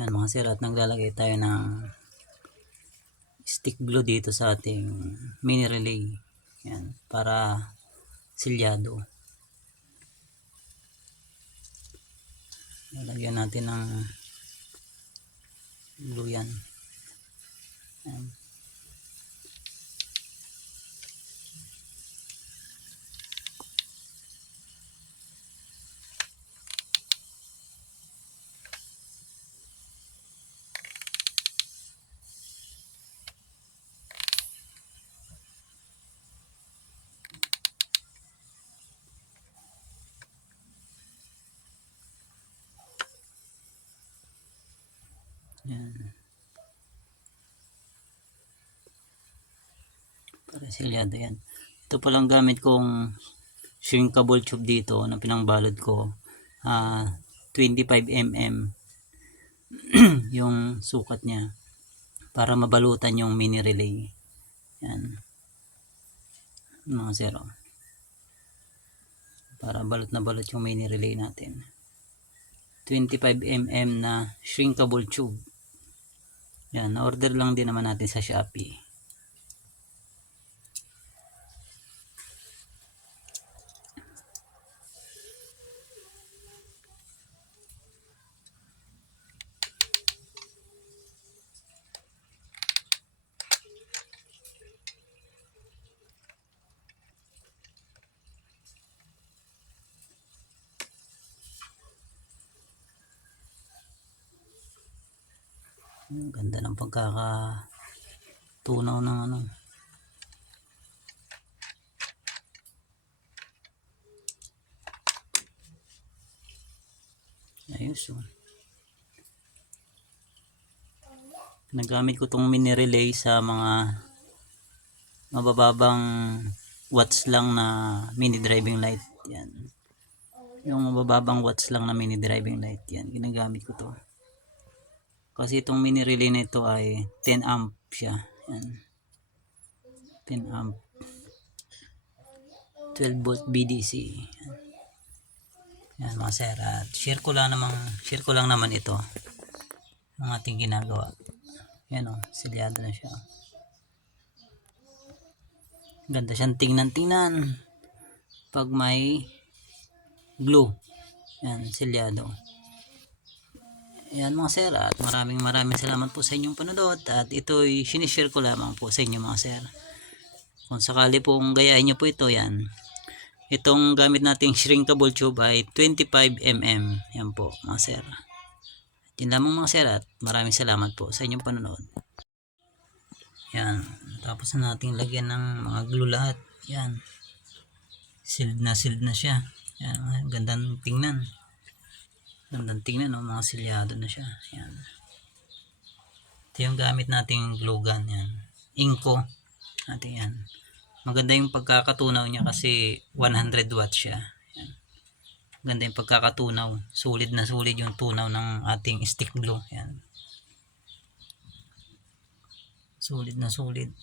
Yan mga sir, at naglalagay tayo ng stick glue dito sa ating mini relay. Yan, para silyado. Lalagyan natin ng glue yan. Yan. Yan. Para silyado yan. Ito palang gamit kong shrinkable tube dito na pinangbalot ko. 25 mm yung sukat niya para mabalutan yung mini relay. Yan. Mga sir. Para balot na balot yung mini relay natin. 25 mm na shrinkable tube. Yan, na-order lang din naman natin sa Shopee. Ganda ng pagkakatunaw ng ano. Ayos oh. Nagamit ko tong mini relay sa mga mabababang watts lang na mini driving light. Yan. Yung mabababang watts lang na mini driving light. Yan. Ginagamit ko to. Kasi itong mini relay na ito ay 10 amp siya. Yan. 10 amp. 12 volt BDC. Yan. Yan mga sir. At share ko lang naman ito. Ang ating ginagawa. Yan o. Silyado na siya. Ganda siyang tingnan. Pag may glue. Yan. Silyado. Ayan mga sir, at maraming salamat po sa inyong panonood, at ito'y sinishare ko lamang po sa inyo mga sir. Kung sakali pong gayahin nyo po ito, yan. Itong gamit nating shrinkable tube ay 25 mm. Yan po mga sir. Yan lamang mga sir, at maraming salamat po sa inyong panonood. Yan. Tapos na nating lagyan ng mga glue lahat. Yan. Sealed na siya. Yan. Gandang tingnan. Gandang tingnan, no? Mga silyado na siya. Yan. Ito yung gamit nating glue gun. Yan. Inco. Natin yan. Maganda yung pagkakatunaw niya kasi 100 watts siya. Yan. Ganda yung pagkakatunaw. Sulit na sulit yung tunaw ng ating stick glue. Yan. Sulit na sulit.